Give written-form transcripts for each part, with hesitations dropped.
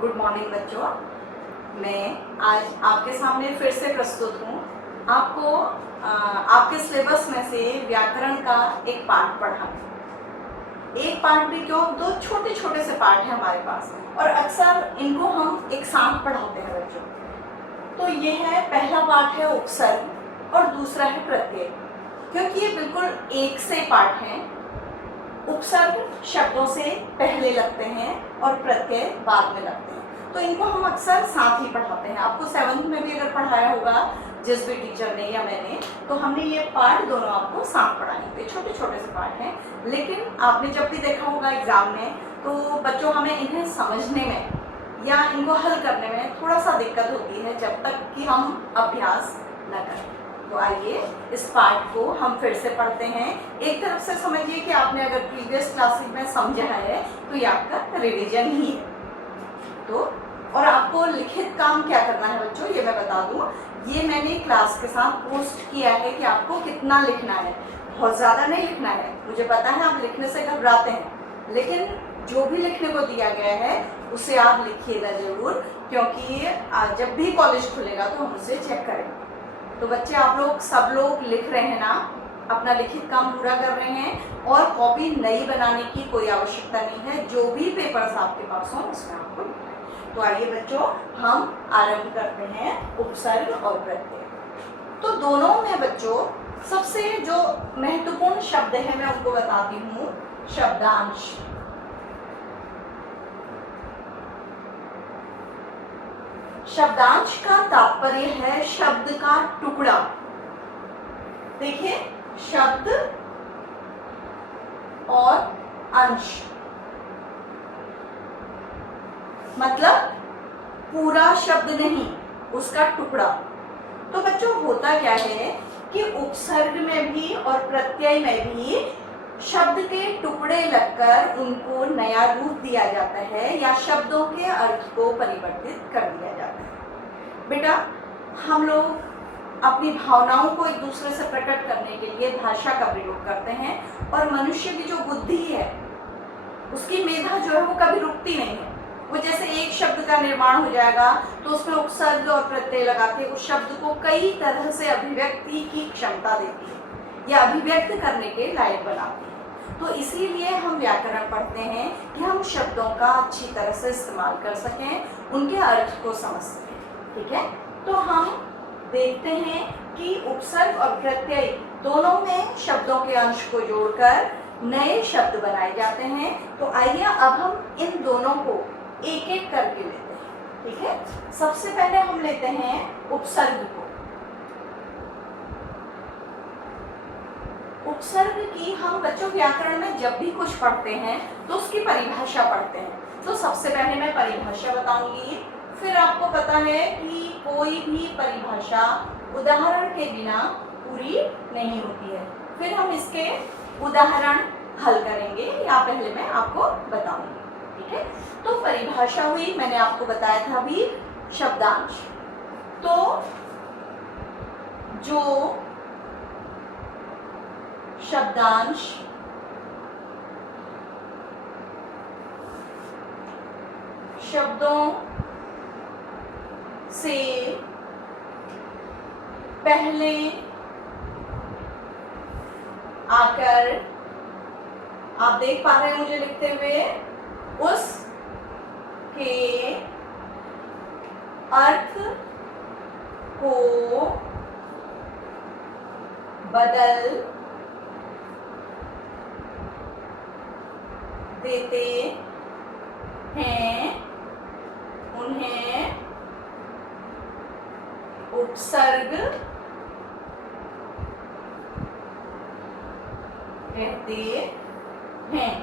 Good morning बच्चों। मैं आज आपके सामने फिर से प्रस्तुत हूँ। आपको आपके सिलेबस में से व्याकरण का एक पार्ट पढ़ाऊँ। एक पार्ट भी क्यों, दो छोटे छोटे से पार्ट हैं हमारे पास और अक्सर इनको हम एक साथ पढ़ाते हैं बच्चों। तो ये है, पहला पार्ट है उपसर्ग और दूसरा है प्रत्यय, क्योंकि ये बिल्कुल एक से पार्ट हैं। उपसर्ग शब्दों से पहले लगते हैं और प्रत्यय बाद में लगते हैं, तो इनको हम अक्सर साथ ही पढ़ाते हैं। आपको 7th में भी अगर पढ़ाया होगा जिस भी टीचर ने या मैंने, तो हमने ये पार्ट दोनों आपको साथ पढ़ाए थे। छोटे छोटे से पार्ट हैं, लेकिन आपने जब भी देखा होगा एग्जाम में, तो बच्चों हमें इन्हें समझने में या इनको हल करने में थोड़ा सा दिक्कत होती है जब तक कि हम अभ्यास न करें। तो आइए इस पार्ट को हम फिर से पढ़ते हैं। एक तरफ से समझिए कि आपने अगर प्रीवियस क्लासेस में समझा है तो ये आपका रिवीजन ही है। तो और आपको लिखित काम क्या करना है बच्चों, ये मैं बता दूं। ये मैंने क्लास के साथ पोस्ट किया है कि आपको कितना लिखना है। बहुत ज़्यादा नहीं लिखना है, मुझे पता है आप लिखने से घबराते हैं, लेकिन जो भी लिखने को दिया गया है उसे आप लिखिएगा ज़रूर, क्योंकि जब भी कॉलेज खुलेगा तो हम उसे चेक करेंगे। तो बच्चे आप लोग सब लोग लिख रहे हैं ना, अपना लिखित काम पूरा कर रहे हैं और कॉपी नई बनाने की कोई आवश्यकता नहीं है। जो भी पेपर्स आपके पास हों उसमें आपको लिखना है। तो आइए बच्चों हम आरंभ करते हैं उपसर्ग और प्रत्यय। तो दोनों में बच्चों सबसे जो महत्वपूर्ण शब्द है मैं उनको बताती हूँ। शब्दांश। शब्दांश का तात्पर्य है शब्द का टुकड़ा। देखिए, शब्द और अंश मतलब पूरा शब्द नहीं, उसका टुकड़ा। तो बच्चों होता क्या है कि उपसर्ग में भी और प्रत्यय में भी शब्द के टुकड़े लगकर उनको नया रूप दिया जाता है या शब्दों के अर्थ को परिवर्तित कर दिया जाता है। बेटा, हम लोग अपनी भावनाओं को एक दूसरे से प्रकट करने के लिए भाषा का प्रयोग करते हैं, और मनुष्य की जो बुद्धि है उसकी मेधा जो है वो कभी रुकती नहीं है। वो जैसे एक शब्द का निर्माण हो जाएगा तो उसमें उपसर्ग और प्रत्यय लगा के उस शब्द को कई तरह से अभिव्यक्ति की क्षमता देती है या अभिव्यक्त करने के लायक बनाती है। तो इसीलिए हम व्याकरण पढ़ते हैं कि हम शब्दों का अच्छी तरह से इस्तेमाल कर सकें, उनके अर्थ को समझ सकें। ठीक है, तो हम देखते हैं कि उपसर्ग और प्रत्यय दोनों में शब्दों के अंश को जोड़कर नए शब्द बनाए जाते हैं। तो आइए अब हम इन दोनों को एक एक करके लेते हैं। ठीक है, सबसे पहले हम लेते हैं उपसर्ग को। उपसर्ग की हम बच्चों व्याकरण में जब भी कुछ पढ़ते हैं तो उसकी परिभाषा पढ़ते हैं। तो सबसे पहले मैं परिभाषा बताऊंगी, फिर आपको पता है कि कोई भी परिभाषा उदाहरण के बिना पूरी नहीं होती है। फिर हम इसके उदाहरण हल करेंगे या पहले मैं आपको बताऊंगी। ठीक है, तो परिभाषा हुई, मैंने आपको बताया था अभी, शब्दांश। तो जो शब्दांश शब्दों से पहले आकर, आप देख पा रहे हैं मुझे लिखते हुए, उसके अर्थ को बदल देते हैं, उन्हें उपसर्ग कहते हैं।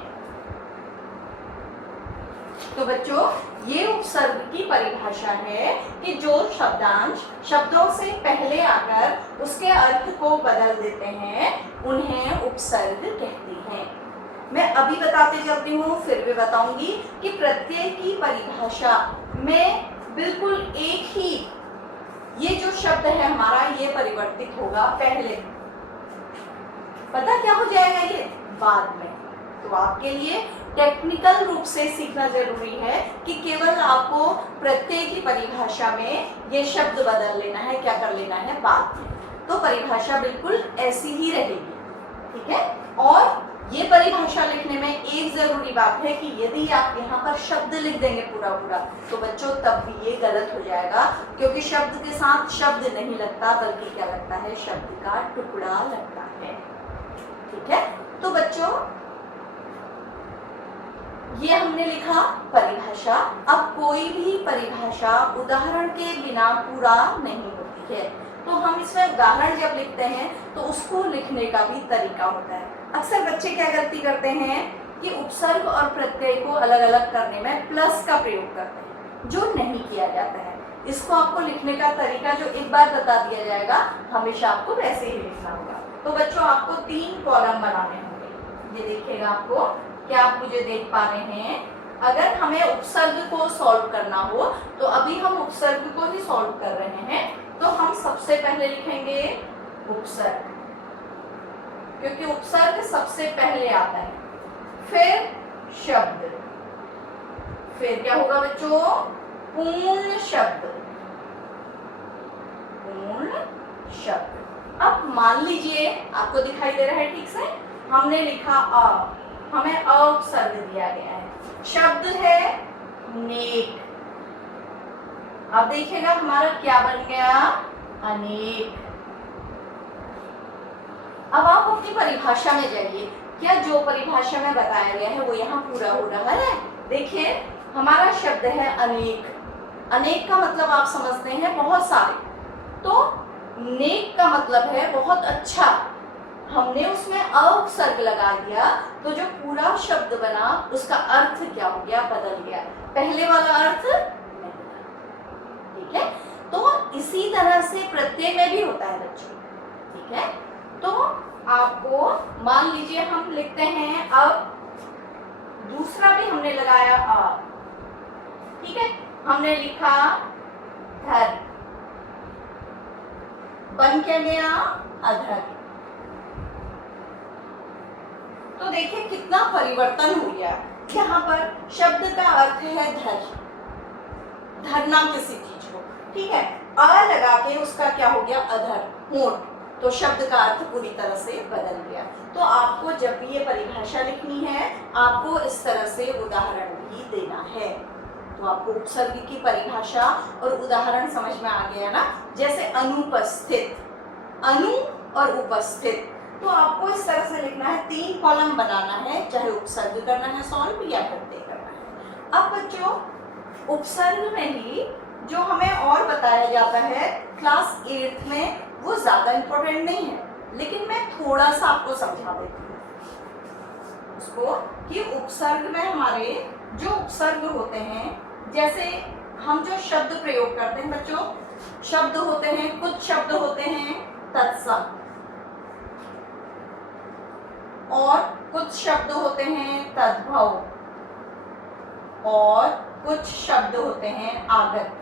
तो बच्चों ये उपसर्ग की परिभाषा है कि जो शब्दांश शब्दों से पहले आकर उसके अर्थ को बदल देते हैं उन्हें उपसर्ग कहते हैं। मैं अभी बताते चलती हूँ, फिर भी बताऊंगी कि प्रत्यय की परिभाषा में बिल्कुल एक ही ये जो शब्द है हमारा, ये परिवर्तित होगा पहले। पता क्या हो जाएगा ये बाद में। तो आपके लिए टेक्निकल रूप से सीखना जरूरी है कि केवल आपको प्रत्यय की परिभाषा में ये शब्द बदल लेना है, क्या कर लेना है बाद में, तो परिभाषा बिल्कुल ऐसी ही रहेगी, ठीक है। और ये परिभाषा लिखने में एक जरूरी बात है कि यदि आप यहाँ पर शब्द लिख देंगे पूरा पूरा तो बच्चों तब भी ये गलत हो जाएगा, क्योंकि शब्द के साथ शब्द नहीं लगता बल्कि क्या लगता है, शब्द का टुकड़ा लगता है, ठीक है। तो बच्चों ये हमने लिखा परिभाषा। अब कोई भी परिभाषा उदाहरण के बिना पूरा नहीं होती है, तो हम इसमें उदाहरण जब लिखते हैं तो उसको लिखने का भी तरीका होता है। अक्सर बच्चे क्या गलती करते हैं कि उपसर्ग और प्रत्यय को अलग अलग करने में प्लस का प्रयोग करते हैं, जो नहीं किया जाता है। इसको आपको लिखने का तरीका जो एक बार बता दिया जाएगा, हमेशा आपको वैसे ही लिखना होगा। तो बच्चों आपको 3 कॉलम बनाने होंगे, ये देखिएगा आपको, क्या आप मुझे देख पा रहे हैं। अगर हमें उपसर्ग को सॉल्व करना हो तो अभी हम उपसर्ग को ही सॉल्व कर रहे हैं, तो हम सबसे पहले लिखेंगे उपसर्ग, क्योंकि उपसर्ग सबसे पहले आता है, फिर शब्द, फिर क्या होगा बच्चों, पूर्ण शब्द, पूर्ण शब्द। अब मान लीजिए आपको दिखाई दे रहा है ठीक से, हमने लिखा अ, हमें अ उपसर्ग दिया गया है, शब्द है नेक। अब देखिएगा हमारा क्या बन गया, अनेक। अब आप अपनी परिभाषा में जाइए, क्या जो परिभाषा में बताया गया है वो यहाँ पूरा हो रहा है। देखिए हमारा शब्द है अनेक, अनेक का मतलब आप समझते हैं बहुत सारे, तो नेक का मतलब है बहुत अच्छा। हमने उसमें अ उपसर्ग लगा दिया तो जो पूरा शब्द बना उसका अर्थ क्या हो गया, बदल गया, पहले वाला अर्थ नहीं, ठीक है। तो इसी तरह से प्रत्यय में भी होता है बच्चों, ठीक है। तो आपको मान लीजिए हम लिखते हैं अब, दूसरा भी हमने लगाया अ, ठीक है, हमने लिखा धर, बन क्या गया, अधर। तो देखिए कितना परिवर्तन हो गया। यहाँ पर शब्द का अर्थ है धर, धरना किसी चीज को, ठीक है। अ लगा के उसका क्या हो गया, अधर, होंठ, तो शब्द का अर्थ पूरी तरह से बदल गया। तो आपको जब भी ये परिभाषा लिखनी है आपको इस तरह से उदाहरण भी देना है। तो आपको उपसर्ग की परिभाषा और उदाहरण समझ में आ गया ना। जैसे अनुपस्थित, अनु और उपस्थित, तो आपको इस तरह से लिखना है, 3 कॉलम बनाना है, चाहे उपसर्ग करना है सॉल्व या प्रत्यय करना है। अब बच्चों उपसर्ग में ही जो हमें और बताया जाता है क्लास 8th में, वो ज्यादा इंपॉर्टेंट नहीं है, लेकिन मैं थोड़ा सा आपको समझा देती हूँ उसको, कि उपसर्ग में हमारे जो उपसर्ग होते हैं, जैसे हम जो शब्द प्रयोग करते हैं बच्चों, शब्द होते हैं, कुछ शब्द होते हैं तत्सम, और कुछ शब्द होते हैं तद्भव, और कुछ शब्द होते हैं आगत।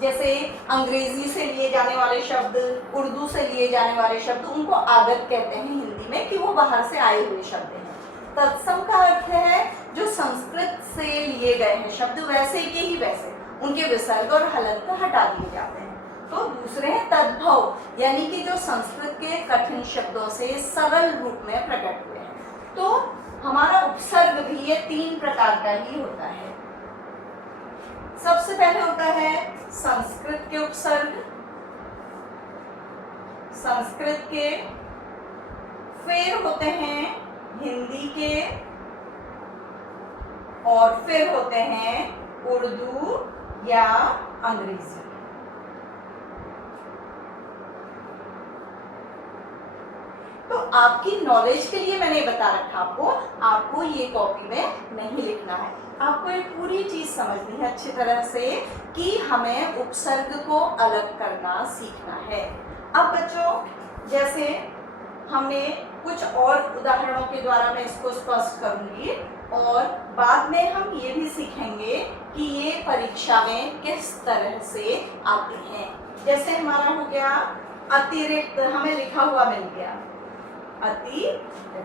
जैसे अंग्रेजी से लिए जाने वाले शब्द, उर्दू से लिए जाने वाले शब्द, उनको आगत कहते हैं हिंदी में, कि वो बाहर से आए हुए शब्द हैं। तत्सम का अर्थ है जो संस्कृत से लिए गए हैं शब्द, वैसे के ही वैसे, उनके विसर्ग और हलंत हटा दिए जाते हैं। तो दूसरे हैं तद्भव, यानी कि जो संस्कृत के कठिन शब्दों से सरल रूप में प्रकट हुए हैं। तो हमारा उपसर्ग भी ये 3 प्रकार का ही होता है। सबसे पहले होता है संस्कृत के उपसर्ग, संस्कृत के, फिर होते हैं हिंदी के, और फिर होते हैं उर्दू या अंग्रेजी। तो आपकी नॉलेज के लिए मैंने बता रखा आपको ये कॉपी में नहीं लिखना है, आपको एक पूरी चीज समझनी है अच्छी तरह से कि हमें उपसर्ग को अलग करना सीखना है। अब बच्चों जैसे हमने कुछ और उदाहरणों के द्वारा मैं इसको स्पष्ट करूंगी, और बाद में हम ये भी सीखेंगे कि ये परीक्षा में किस तरह से आते हैं। जैसे हमारा हो गया अतिरिक्त, हमें लिखा हुआ मिल गया अतिरिक्त,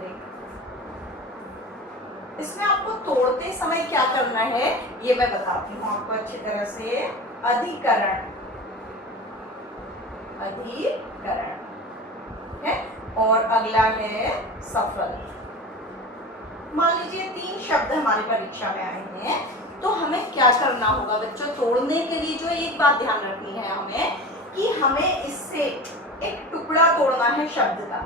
इसमें आपको तोड़ते समय क्या करना है ये मैं बताती हूँ आपको अच्छी तरह से। अधिकरण, अधिकरण है, और अगला है सफल। मान लीजिए 3 शब्द हमारी परीक्षा में आए हैं, तो हमें क्या करना होगा बच्चों? तोड़ने के लिए जो एक बात ध्यान रखनी है हमें कि हमें इससे एक टुकड़ा तोड़ना है शब्द का।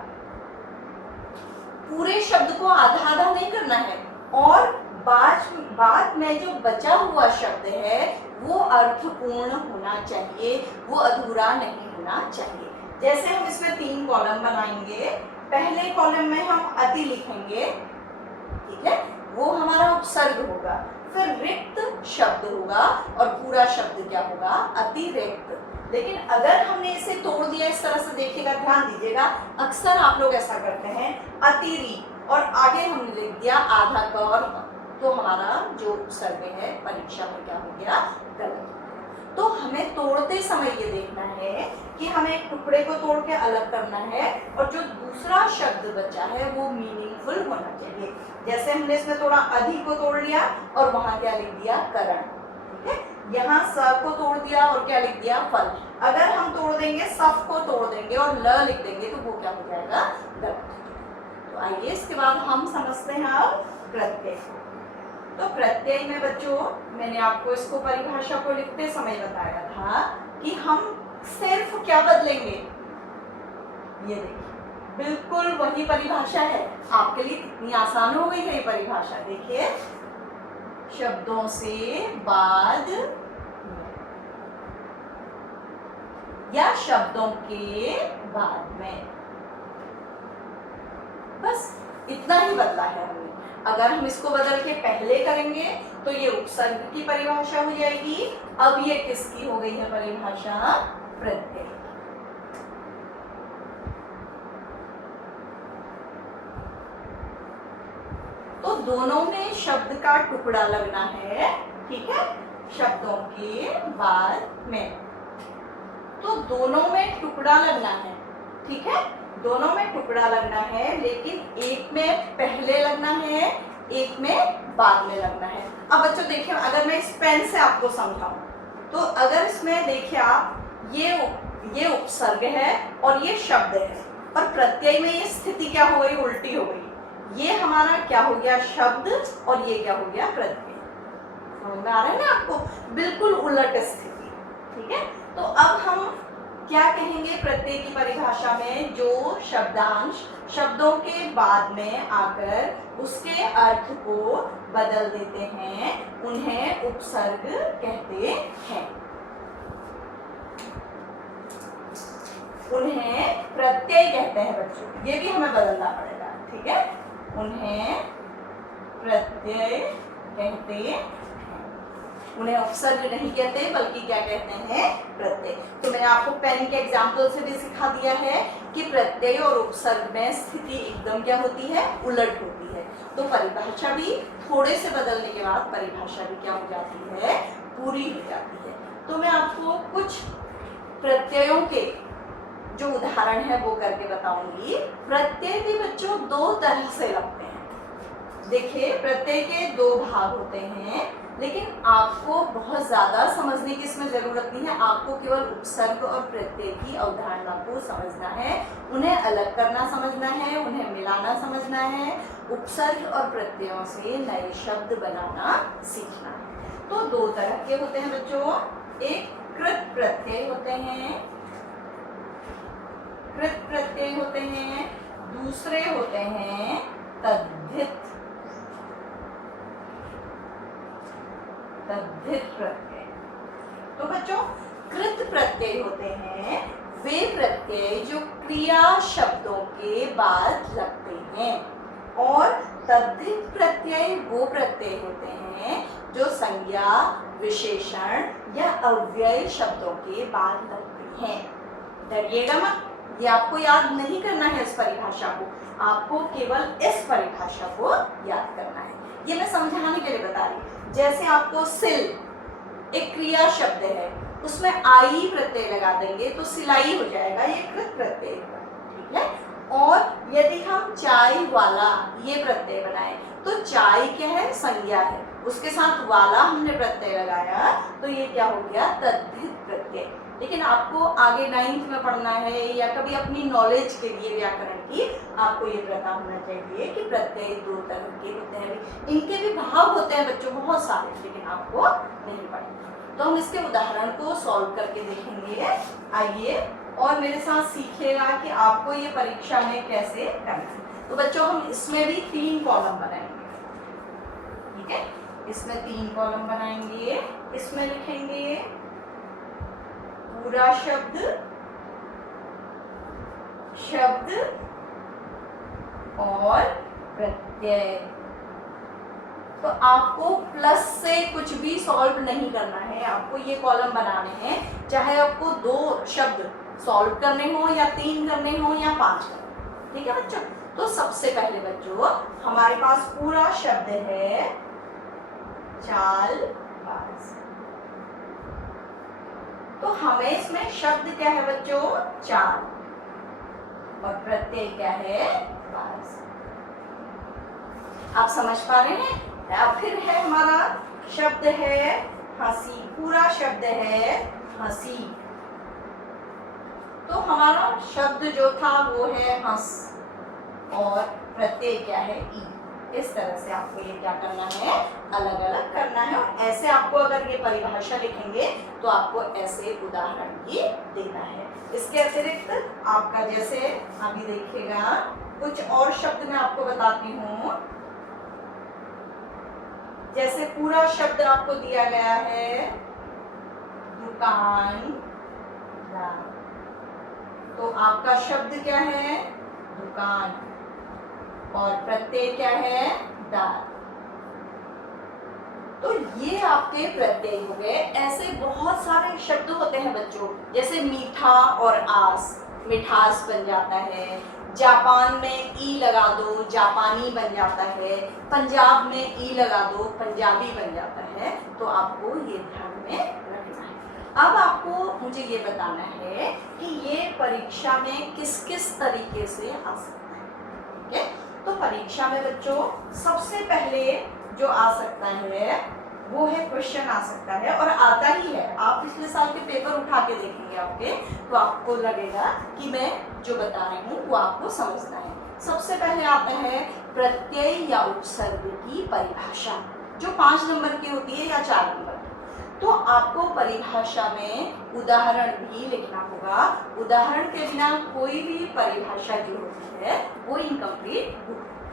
पूरे शब्द को आधा आधा नहीं करना है, और बाद में जो बचा हुआ शब्द है वो अर्थपूर्ण होना चाहिए, वो अधूरा नहीं होना चाहिए। जैसे हम इसमें 3 कॉलम बनाएंगे। पहले कॉलम में हम अति लिखेंगे, ठीक है, वो हमारा उपसर्ग होगा। फिर रिक्त शब्द होगा और पूरा शब्द क्या होगा? अतिरिक्त। लेकिन अगर हमने इसे तोड़ दिया इस तरह से, देखिएगा, ध्यान दीजिएगा, अक्सर आप लोग ऐसा करते हैं, अतिरी, और आगे हमने लिख दिया आधा क और प, तो हमारा जो उपसर्ग है परीक्षा में क्या हो गया? गलत। तो हमें तोड़ते समय ये देखना है कि हमें एक टुकड़े को तोड़ के अलग करना है, और जो दूसरा शब्द बचा है वो मीनिंगफुल होना चाहिए। जैसे हमने इसमें थोड़ा अधि को तोड़ लिया और वहां क्या लिख दिया? करण, ठीक है। यहाँ स को तोड़ दिया और क्या लिख दिया? फल। अगर हम तोड़ देंगे, सफ को तोड़ देंगे और ल लिख देंगे तो वो क्या हो जाएगा? गलत। तो आइए इसके बाद हम समझते हैं अब प्रत्यय। तो प्रत्यय में बच्चों मैंने आपको इसको परिभाषा को लिखते समय बताया था कि हम सिर्फ क्या बदलेंगे? ये देखिए, बिल्कुल वही परिभाषा है। आपके लिए कितनी आसान हो गई है ये परिभाषा। देखिए, शब्दों से बाद या शब्दों के बाद में, बस इतना ही बदला है हमने। अगर हम इसको बदल के पहले करेंगे तो ये उपसर्ग की परिभाषा हो जाएगी। अब ये किसकी हो गई है परिभाषा? प्रत्यय। तो दोनों में शब्द का टुकड़ा लगना है, ठीक है, शब्दों के बाद में। तो दोनों में टुकड़ा लगना है, ठीक है, दोनों में टुकड़ा लगना है, लेकिन एक में पहले लगना है, एक में बाद में लगना है। अब बच्चों देखिए, अगर मैं इस पेन से आपको समझाऊं तो अगर इसमें देखिए आप, ये उपसर्ग है और ये शब्द है, और प्रत्यय में ये स्थिति क्या हो गई? उल्टी हो गई। ये हमारा क्या हो गया? शब्द, और ये क्या हो गया? प्रत्यय। समझ में आ रहा है ना आपको? बिल्कुल उलट स्थिति, ठीक है। तो अब हम क्या कहेंगे प्रत्यय की परिभाषा में? जो शब्दांश शब्दों के बाद में आकर उसके अर्थ को बदल देते हैं उन्हें उपसर्ग कहते हैं, उन्हें प्रत्यय कहते हैं बच्चों। ये भी हमें बदलना पड़ेगा, ठीक है। उन्हें प्रत्यय कहते हैं, उन्हें उपसर्ग नहीं कहते बल्कि क्या कहते हैं? प्रत्यय। तो मैंने आपको पेन के एग्जाम्पल से भी सिखा दिया है कि प्रत्यय और उपसर्ग में स्थिति एकदम क्या होती है? उलट होती है। तो परिभाषा भी थोड़े से बदलने के बाद परिभाषा भी क्या हो जाती है? पूरी हो जाती है। तो मैं आपको कुछ प्रत्ययों के जो उदाहरण है वो करके बताऊंगी। प्रत्यय भी बच्चों 2 तरह से लगते हैं। देखिए, प्रत्यय के 2 भाग होते हैं, लेकिन आपको बहुत ज़्यादा समझने की इसमें ज़रूरत नहीं है। आपको केवल उपसर्ग और प्रत्यय की अवधारणा को समझना है, उन्हें अलग करना समझना है, उन्हें मिलाना समझना है, उपसर्ग और प्रत्ययों से नए शब्द बनाना सीखना है। तो 2 तरह के होते हैं बच्चों। एक कृत प्रत्यय होते हैं, कृत प्रत्यय होते हैं, दूसरे होते हैं तद्धित प्रत्यय। तो बच्चों, कृत प्रत्यय होते हैं वे प्रत्यय जो क्रिया शब्दों के बाद लगते हैं, और तद्धित प्रत्यय वो प्रत्यय होते हैं जो संज्ञा, विशेषण या अव्यय शब्दों के बाद लगते हैं। डरिएगा मत, ये आपको याद नहीं करना है इस परिभाषा को, आपको केवल इस परिभाषा को याद करना है। ये मैं समझाने के लिए बता रही। जैसे आपको सिल एक क्रिया शब्द है, उसमें आई प्रत्यय लगा देंगे तो सिलाई हो जाएगा, ये कृत प्रत्यय, ठीक है। और यदि हम चाय वाला ये प्रत्यय बनाएं तो चाय क्या है, संज्ञा है, उसके साथ वाला हमने प्रत्यय लगाया तो ये क्या हो गया, तद्धित प्रत्यय। लेकिन आपको आगे 9th में पढ़ना है या कभी अपनी नॉलेज के लिए व्याकरण की, आपको ये पता होना चाहिए कि प्रत्यय 2 तरह के होते हैं, इनके भी भाव होते हैं बच्चों बहुत सारे, लेकिन आपको नहीं पढ़ना। तो हम इसके उदाहरण को सॉल्व करके देखेंगे, आइए, और मेरे साथ सीखिएगा कि आपको ये परीक्षा में कैसे करना है। तो बच्चों हम इसमें भी 3 कॉलम बनाएंगे, ठीक है, इसमें 3 कॉलम बनाएंगे। इसमें लिखेंगे पूरा शब्द, शब्द और प्रत्यय। तो आपको प्लस से कुछ भी सॉल्व नहीं करना है, आपको ये कॉलम बनाने हैं, चाहे आपको 2 शब्द सॉल्व करने हो या 3 करने हो या 5 करने हो, ठीक है बच्चों। तो सबसे पहले बच्चों हमारे पास पूरा शब्द है चालबाज, तो हमें इसमें शब्द क्या है बच्चों, चाल, और प्रत्यय क्या है, बाज। आप समझ पा रहे हैं? अब फिर है हमारा शब्द है हंसी, पूरा शब्द है हंसी, तो हमारा शब्द जो था वो है हंस, और प्रत्यय क्या है, ई। इस तरह से आपको ये क्या करना है, अलग अलग करना है। और ऐसे आपको अगर ये परिभाषा लिखेंगे तो आपको ऐसे उदाहरण भी देना है। इसके अतिरिक्त आपका जैसे अभी देखिएगा कुछ और शब्द मैं आपको बताती हूँ। जैसे पूरा शब्द आपको दिया गया है दुकान, तो आपका शब्द क्या है, दुकान, और प्रत्यय क्या है, दार। तो ये आपके प्रत्यय हो गए। ऐसे बहुत सारे शब्द होते हैं बच्चों, जैसे मीठा और आस, मिठास बन जाता है। जापान में ई लगा दो, जापानी बन जाता है। पंजाब में ई लगा दो, पंजाबी बन जाता है। तो आपको ये ध्यान में रखना है। अब आपको मुझे ये बताना है कि ये परीक्षा में किस किस तरीके से आ सकता है, ठीक है। तो परीक्षा में बच्चों सबसे पहले जो आ सकता है वो है क्वेश्चन आ सकता है, और आता ही है। आप पिछले साल के पेपर उठा के देखेंगे आपके, तो आपको लगेगा कि मैं जो बता रही हूँ वो आपको समझना है। सबसे पहले आता है प्रत्यय या उपसर्ग की परिभाषा, जो 5 नंबर की होती है या 4 नंबर की। तो आपको परिभाषा में उदाहरण भी लिखना होगा। उदाहरण के बिना कोई भी परिभाषा जो होती है वो इनकम्प्लीट,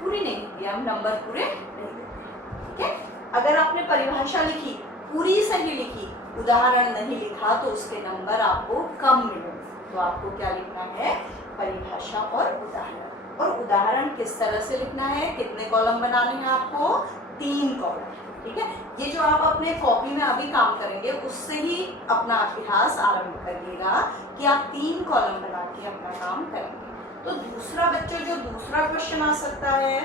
पूरी नहीं होती, हम नंबर पूरे नहीं देते, ठीक है। अगर आपने परिभाषा लिखी, पूरी सही लिखी, उदाहरण नहीं लिखा, तो उसके नंबर आपको कम मिलेंगे। तो आपको क्या लिखना है, परिभाषा और उदाहरण। और उदाहरण किस तरह से लिखना है, कितने कॉलम बनाने हैं आपको, 3 कॉलम, ठीक है। ये जो आप अपने कॉपी में अभी काम करेंगे उससे ही अपना अभ्यास आरंभ करिएगा कि आप 3 कॉलम बना के अपना काम करेंगे। तो दूसरा बच्चों जो दूसरा क्वेश्चन आ सकता है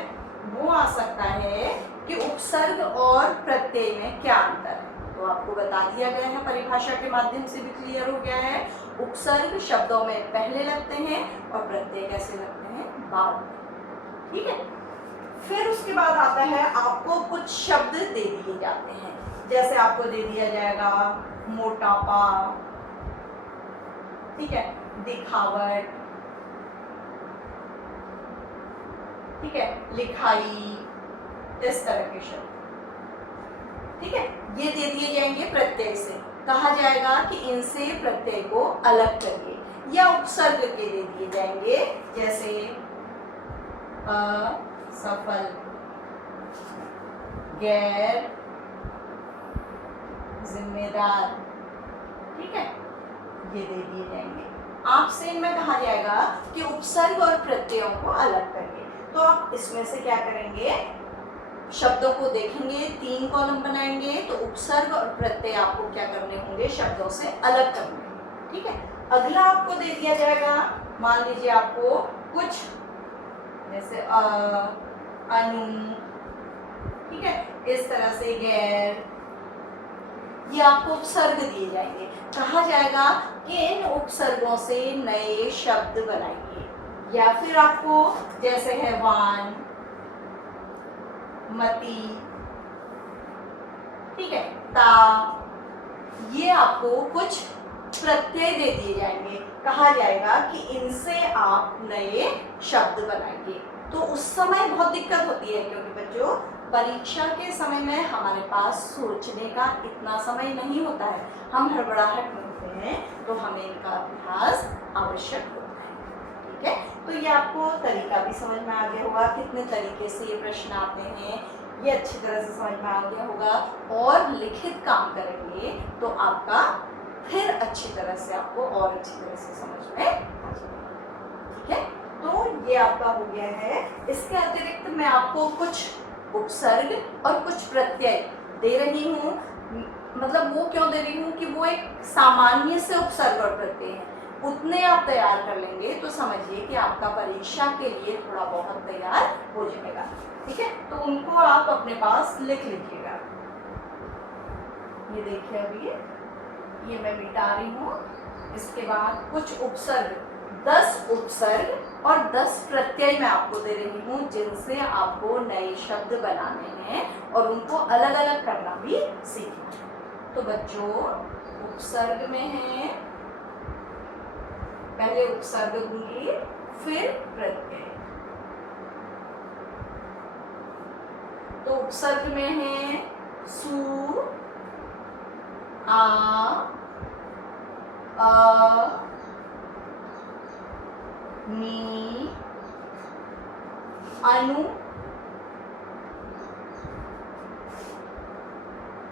वो आ सकता है कि उपसर्ग और प्रत्यय में क्या अंतर है। तो आपको बता दिया गया है, परिभाषा के माध्यम से भी क्लियर हो गया है। उपसर्ग शब्दों में पहले लगते हैं और प्रत्यय कैसे लगते हैं, बाद में, ठीक है। फिर उसके बाद आता है आपको कुछ शब्द दे दिए जाते हैं, जैसे आपको दे दिया जाएगा मोटापा, ठीक है, दिखावट, ठीक है, लिखाई, इस तरह के शब्द, ठीक है, ये दे दिए जाएंगे प्रत्यय से। कहा जाएगा कि इनसे प्रत्यय को अलग करिए, या उपसर्ग के दे दिए जाएंगे, जैसे असफल, गैर जिम्मेदार, ठीक है, ये दे दिए जाएंगे। आपसे इनमें कहा जाएगा कि उपसर्ग और प्रत्ययों को अलग करिए। तो आप इसमें से क्या करेंगे, शब्दों को देखेंगे, 3 कॉलम बनाएंगे, तो उपसर्ग और प्रत्यय आपको क्या करने होंगे, शब्दों से अलग करने होंगे, ठीक है। अगला आपको दे दिया जाएगा, मान लीजिए आपको कुछ जैसे अनु, ठीक है, इस तरह से गैर, ये आपको उपसर्ग दिए जाएंगे। कहा जाएगा कि इन उपसर्गों से नए शब्द बनाइए, या फिर आपको जैसे है वान, मती, ठीक है, ता, ये आपको कुछ प्रत्यय दे दिए जाएंगे, कहा जाएगा कि इनसे आप नए शब्द बनाइए। तो उस समय बहुत दिक्कत होती है, क्योंकि बच्चों परीक्षा के समय में हमारे पास सोचने का इतना समय नहीं होता है, हम हड़बड़ाहट में होते हैं, तो हमें इनका अभ्यास आवश्यक होता है, ठीक है। तो ये आपको तरीका भी समझ में आ गया होगा, कितने तरीके से ये प्रश्न आते हैं, ये अच्छी तरह से समझ में आ गया होगा। और लिखित काम करेंगे तो आपका फिर अच्छी तरह से, आपको और अच्छी तरह से समझ में आ जाएगा, ठीक है। तो ये आपका हो गया है। इसके अतिरिक्त मैं आपको कुछ उपसर्ग और कुछ प्रत्यय दे रही हूँ। मतलब वो क्यों दे रही हूँ कि वो एक सामान्य से उपसर्ग और प्रत्यय है, उतने आप तैयार कर लेंगे तो समझिए कि आपका परीक्षा के लिए थोड़ा बहुत तैयार हो जाएगा, ठीक है। तो उनको आप अपने पास लिख लीजिएगा। ये देखिए, अभी ये मैं मिटा रही हूँ। इसके बाद कुछ उपसर्ग, 10 उपसर्ग और 10 प्रत्यय मैं आपको दे रही हूँ, जिनसे आपको नए शब्द बनाने हैं और उनको अलग अलग करना भी सीखना है। तो बच्चों, उपसर्ग में है, पहले उपसर्ग दूंगी, फिर प्रत्यय। तो उपसर्ग में है सु, आ, नी, अनु,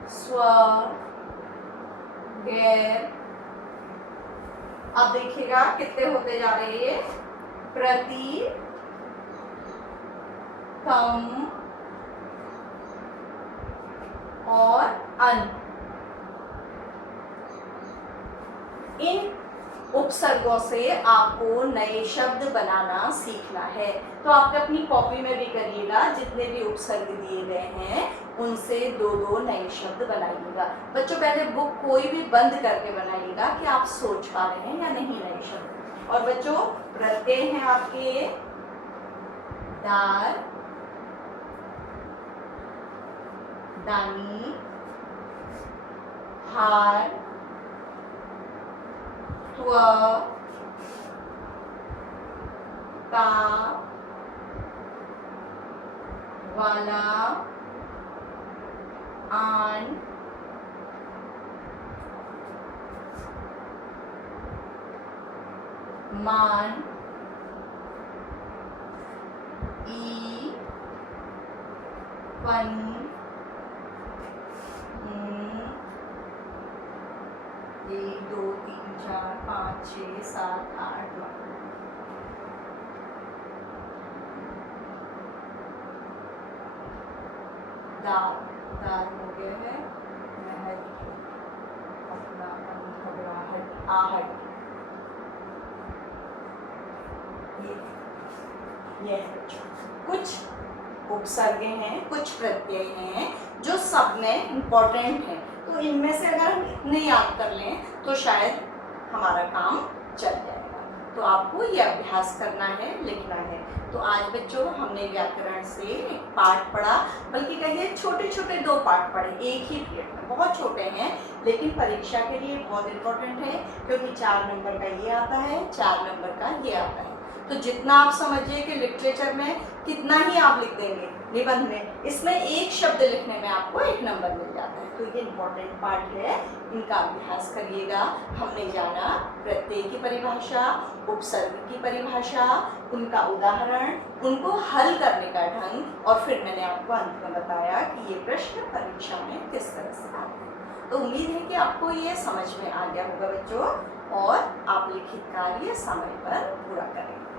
स्व, गैर। अब देखिएगा कितने होते जा रहे हैं, प्रति, कम और अन। इन उपसर्गों से आपको नए शब्द बनाना सीखना है। तो आप अपनी कॉपी में भी करिएगा, जितने भी उपसर्ग दिए गए हैं उनसे 2-2 नए शब्द बनाइएगा। बच्चों, पहले बुक कोई भी बंद करके बनाइएगा कि आप सोच पा रहे हैं या नहीं नए शब्द। और बच्चों, प्रत्यय हैं आपके दार, दानी, हार, त्व, ता, वाला, आन, मान, ई, पन, 1 2 3 4 5 6 7 8 9। दार, दार हो गया है, महज, अपना, घबराहट, आहट। ये कुछ उपसर्ग हैं, कुछ प्रत्यय हैं जो सब में इम्पोर्टेंट हैं। तो इनमें से अगर हम इतने याद कर लें तो शायद हमारा काम चल जाएगा। तो आपको ये अभ्यास करना है, लिखना है। तो आज बच्चों हमने व्याकरण से एक पाठ पढ़ा, बल्कि कहिए छोटे छोटे 2 पाठ पढ़े एक ही पीरियड में। बहुत छोटे हैं लेकिन परीक्षा के लिए बहुत इम्पोर्टेंट है, क्योंकि 4 नंबर का ये आता है, 4 नंबर का ये आता है। तो जितना आप समझिए कि लिटरेचर में कितना ही आप लिख देंगे, निबंध में इसमें एक शब्द लिखने में आपको 1 नंबर मिल जाता है। तो ये इम्पोर्टेंट पार्ट है, इनका अभ्यास करिएगा। हमने जाना प्रत्यय की परिभाषा, उपसर्ग की परिभाषा, उनका उदाहरण, उनको हल करने का ढंग, और फिर मैंने आपको अंत में बताया कि ये प्रश्न परीक्षा में किस तरह से आते हैं। तो उम्मीद है कि आपको ये समझ में आ गया होगा बच्चों, और आप लिखित कार्य समय पर पूरा करेंगे।